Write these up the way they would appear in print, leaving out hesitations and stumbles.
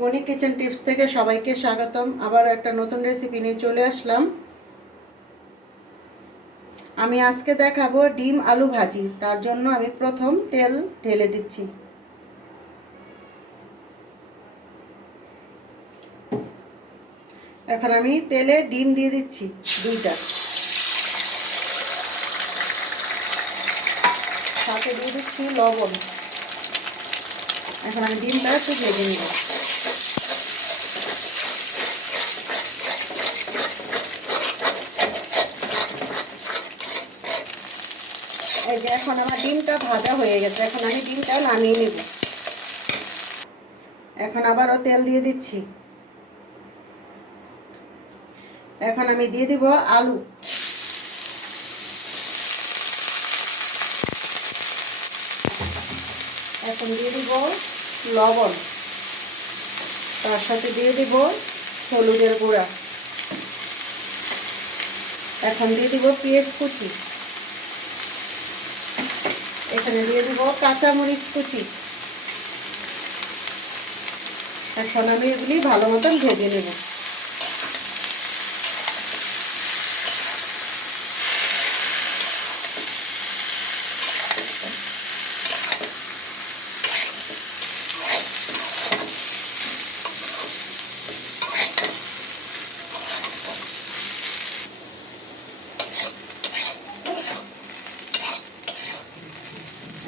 মনি kitchen tips থেকে সবাইকে স্বাগতম। আবার একটা নতুন রেসিপি নিয়ে চলে আসলাম। আমি আজকে দেখাবো ডিম আলু ভাজি। তার জন্য আমি প্রথম তেল ঢেলে দিচ্ছি। এখন আমি তেলে ডিম দিয়ে দিচ্ছি 2টা, সাথে দিয়ে দিচ্ছি লবণ। এখন আমি ডিমটা একটু ভেজে নিব। এই যে এখন আমার ডিমটা ভাজা হয়ে গেছে, এখন আমি ডিমটা নামিয়ে নেব। এখন আবারও তেল দিয়ে দিচ্ছি। এখন আমি দিয়ে দিব আলু। এখন দিয়ে দিব লবণ, তার সাথে দিয়ে দিব হলুদের গুঁড়া। এখন দিয়ে দিব পেঁয়াজ কুচি। এখানে দিয়ে দিব কাঁচামরিচ কুচি। এখন আমি এগুলি ভালো মতন ভেজে নেব।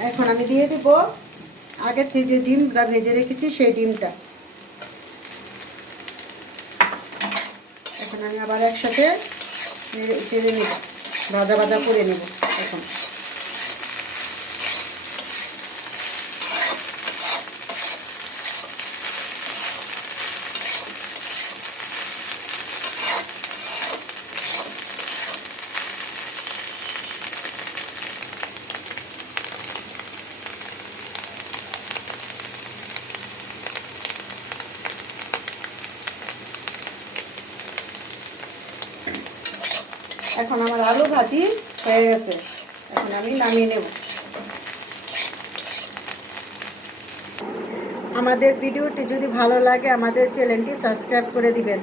এখন আমি দিয়ে দিব আগে থেকে যে ডিমটা ভেজে রেখেছি সেই ডিমটা। এখন আমি আবার একসাথে নেড়ে নেব, ভাজা ভাজা করে নেব। এখন এখন আমার আলু ভাজি হয়ে গেছে, এখন আমি নামিয়ে নেব। আমাদের ভিডিওটি যদি ভালো লাগে আমাদের চ্যানেলটি সাবস্ক্রাইব করে দিবেন,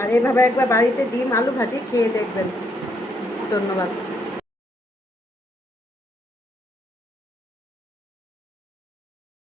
আর এভাবে একবার বাড়িতে ডিম আলু ভাজি খেয়ে দেখবেন। ধন্যবাদ।